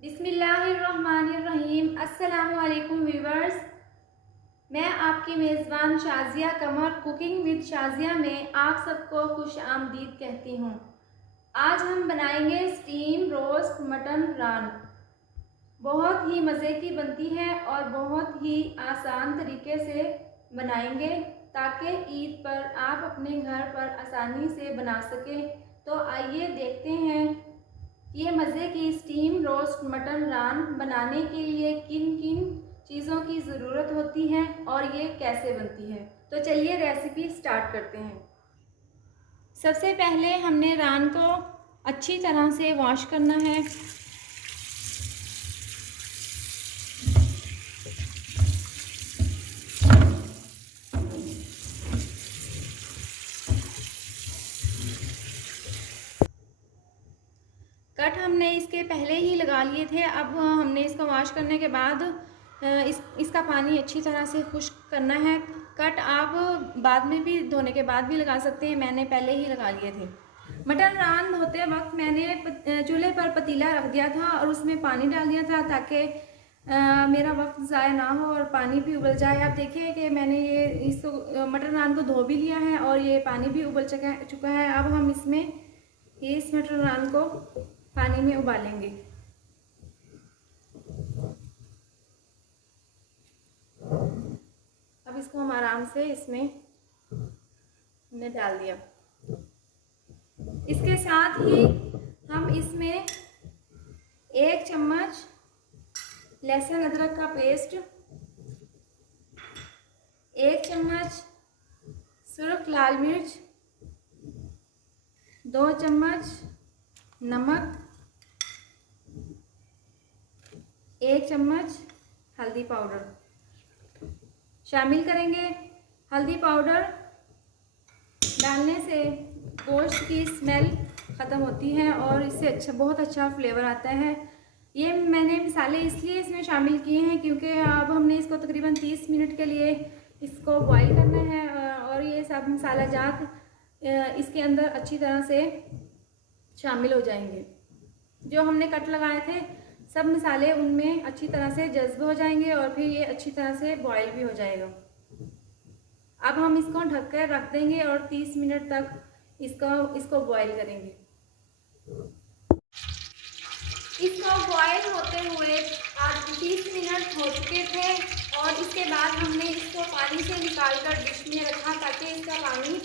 बिस्मिल्लाहिर्रहमानिर्रहीम। अस्सलामु अलैकुम व्यूवर्स, मैं आपकी मेज़बान शाज़िया कमर कुकिंग विद शाज़िया में आप सबको खुश आमदीद कहती हूँ। आज हम बनाएंगे स्टीम रोस्ट मटन रान। बहुत ही मज़े की बनती है और बहुत ही आसान तरीके से बनाएंगे ताकि ईद पर आप अपने घर पर आसानी से बना सकें। तो आइए देखते हैं ये मज़े की स्टीम रोस्ट मटन रान बनाने के लिए किन किन चीज़ों की ज़रूरत होती है और ये कैसे बनती है। तो चलिए रेसिपी स्टार्ट करते हैं। सबसे पहले हमने रान को अच्छी तरह से वॉश करना है। कट हमने इसके पहले ही लगा लिए थे। अब हमने इसको वॉश करने के बाद इसका पानी अच्छी तरह से खुश्क करना है। कट आप बाद में भी धोने के बाद भी लगा सकते हैं, मैंने पहले ही लगा लिए थे। मटन रान धोते वक्त मैंने चूल्हे पर पतीला रख दिया था और उसमें पानी डाल दिया था ताकि मेरा वक्त ज़ाया ना हो और पानी भी उबल जाए। आप देखिए कि मैंने ये इसको मटन रान को धो भी लिया है और ये पानी भी उबल चुका है। अब हम इसमें इस मटन रान को पानी में उबालेंगे। अब इसको हम आराम से इसमें हमने डाल दिया। इसके साथ ही हम इसमें 1 चम्मच लहसुन अदरक का पेस्ट, 1 चम्मच सुर्ख लाल मिर्च, 2 चम्मच नमक, 1 चम्मच हल्दी पाउडर शामिल करेंगे। हल्दी पाउडर डालने से गोश्त की स्मेल ख़त्म होती है और इससे बहुत अच्छा फ्लेवर आता है। ये मैंने मसाले इसलिए इसमें शामिल किए हैं क्योंकि अब हमने इसको तकरीबन 30 मिनट के लिए इसको बॉईल करना है और ये सब मसाला जात इसके अंदर अच्छी तरह से शामिल हो जाएंगे। जो हमने कट लगाए थे सब मसाले उनमें अच्छी तरह से जज्ब हो जाएंगे और फिर ये अच्छी तरह से बॉईल भी हो जाएगा। अब हम इसको ढक कर रख देंगे और 30 मिनट तक इसको बॉईल करेंगे। इसको बॉईल होते हुए आज 30 मिनट हो चुके थे और इसके बाद हमने इसको पानी से निकाल कर डिश में रखा ताकि इसका पानी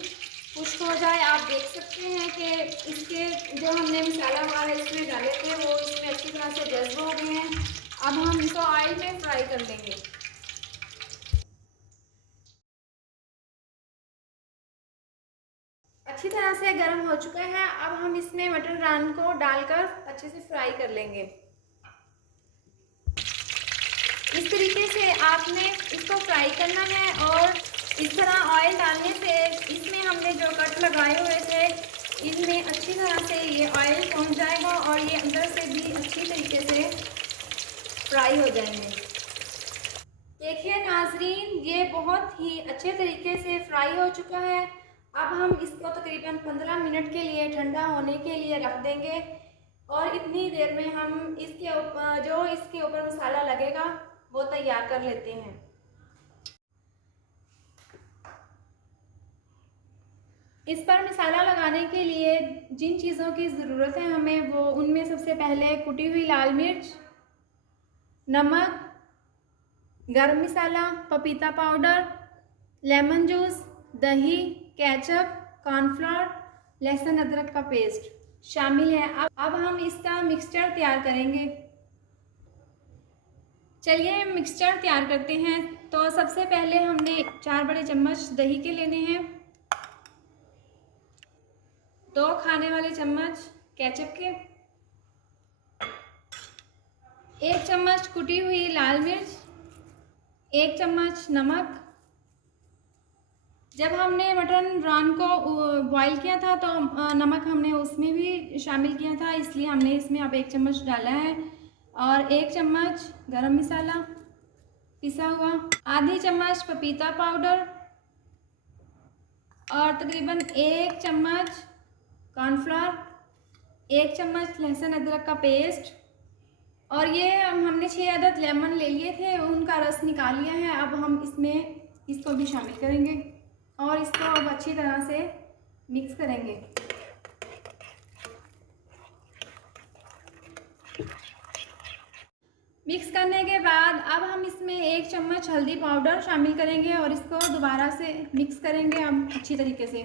खुश्क हो जाए। आप देख सकते हैं कि इसके जो हमने मसाला वगैरह इसमें डाले थे वो इसमें अच्छी तरह से जज्ब हो गए हैं। अब हम इसको ऑयल में फ्राई कर लेंगे। अच्छी तरह से गर्म हो चुका है। अब हम इसमें मटन रान को डालकर अच्छे से फ्राई कर लेंगे। इस तरीके से आपने इसको फ्राई करना है और इस तरह ऑयल डालने से इसमें हमने जो कट लगाए हुए थे इनमें अच्छी तरह से ये ऑयल पहुंच जाएगा और ये अंदर से भी अच्छी तरीके से फ्राई हो जाएंगे। देखिए नाजरीन, ये बहुत ही अच्छे तरीके से फ्राई हो चुका है। अब हम इसको तकरीबन 15 मिनट के लिए ठंडा होने के लिए रख देंगे और इतनी देर में हम इसके ऊपर मसाला लगेगा वो तैयार कर लेते हैं। इस पर मसाला लगाने के लिए जिन चीज़ों की ज़रूरत है हमें वो उनमें सबसे पहले कुटी हुई लाल मिर्च, नमक, गरम मसाला, पपीता पाउडर, लेमन जूस, दही, केचप, कॉर्नफ्लोर, लहसुन अदरक का पेस्ट शामिल है। अब हम इसका मिक्सचर तैयार करेंगे। चलिए मिक्सचर तैयार करते हैं। तो सबसे पहले हमने 4 बड़े चम्मच दही के लेने हैं, 2 खाने वाले चम्मच केचप के, 1 चम्मच कुटी हुई लाल मिर्च, 1 चम्मच नमक। जब हमने मटन रान को बॉईल किया था तो नमक हमने उसमें भी शामिल किया था, इसलिए हमने इसमें अब 1 चम्मच डाला है और 1 चम्मच गरम मसाला पिसा हुआ, आधी चम्मच पपीता पाउडर और तकरीबन 1 चम्मच कॉर्नफ्लोर, 1 चम्मच लहसुन अदरक का पेस्ट और ये हमने 6 अदद लेमन ले लिए थे, उनका रस निकाल लिया है। अब हम इसमें इसको भी शामिल करेंगे और इसको अब अच्छी तरह से मिक्स करेंगे। मिक्स करने के बाद अब हम इसमें 1 चम्मच हल्दी पाउडर शामिल करेंगे और इसको दोबारा से मिक्स करेंगे हम अच्छी तरीके से।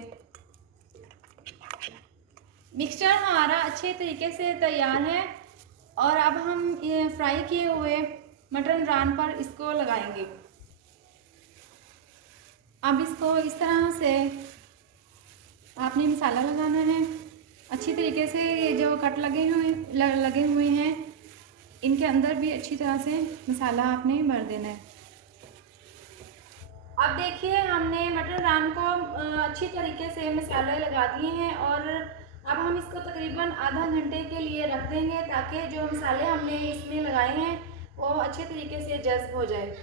मिक्सचर हमारा अच्छे तरीके से तैयार है और अब हम ये फ्राई किए हुए मटन रान पर इसको लगाएंगे। अब इसको इस तरह से आपने मसाला लगाना है अच्छी तरीके से। ये जो कट लगे हुए हैं इनके अंदर भी अच्छी तरह से मसाला आपने भर देना है। अब देखिए हमने मटन रान को अच्छी तरीके से मसाले लगा दिए हैं और अब हम इसको तकरीबन आधा घंटे के लिए रख देंगे ताकि जो मसाले हमने इसमें लगाए हैं वो अच्छे तरीके से जज़्ब हो जाए।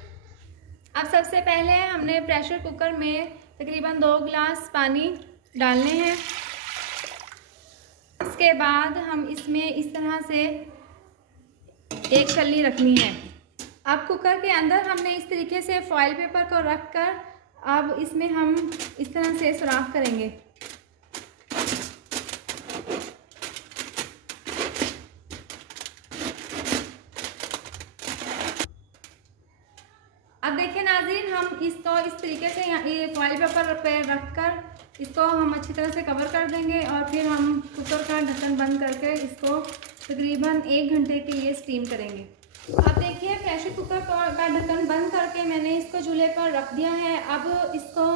अब सबसे पहले हमने प्रेशर कुकर में तकरीबन 2 गिलास पानी डालने हैं। इसके बाद हम इसमें इस तरह से एक छलनी रखनी है। अब कुकर के अंदर हमने इस तरीके से फॉइल पेपर को रख कर अब इसमें हम इस तरह से सुराख करेंगे। अब देखिए नाज़रीन, हम इसको इस तरीके से ये फॉइल पेपर पे रख कर इसको हम अच्छी तरह से कवर कर देंगे और फिर हम कुकर का ढक्कन बंद करके इसको तकरीबन 1 घंटे के लिए स्टीम करेंगे। अब देखिए प्रेशर कुकर का ढक्कन बंद करके मैंने इसको चूल्हे पर रख दिया है। अब इसको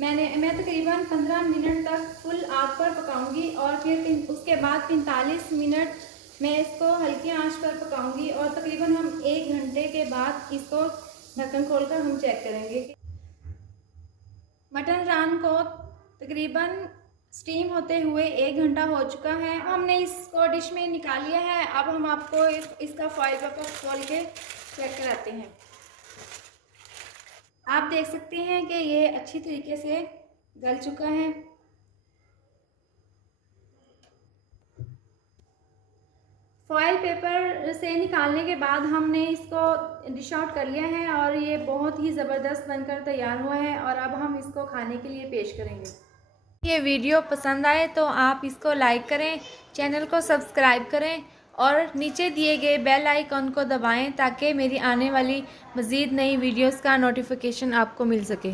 मैं तकरीबन 15 मिनट तक फुल आग पर पकाऊंगी और फिर उसके बाद 45 मिनट मैं इसको हल्की आंच पर पकाऊंगी और तकरीबन हम 1 घंटे के बाद इसको ढक्कन खोलकर हम चेक करेंगे। मटन रान को तकरीबन स्टीम होते हुए 1 घंटा हो चुका है। अब हमने इसको डिश में निकाल लिया है। अब हम आपको इसका फॉइल पेपर खोल के चेक कराते हैं। आप देख सकते हैं कि ये अच्छी तरीके से गल चुका है। फॉइल पेपर से निकालने के बाद हमने इसको डिश आउट कर लिया है और ये बहुत ही ज़बरदस्त बनकर तैयार हुआ है और अब हम इसको खाने के लिए पेश करेंगे। ये वीडियो पसंद आए तो आप इसको लाइक करें, चैनल को सब्सक्राइब करें और नीचे दिए गए बेल आइकन को दबाएं ताकि मेरी आने वाली मज़ीद नई वीडियोस का नोटिफिकेशन आपको मिल सके।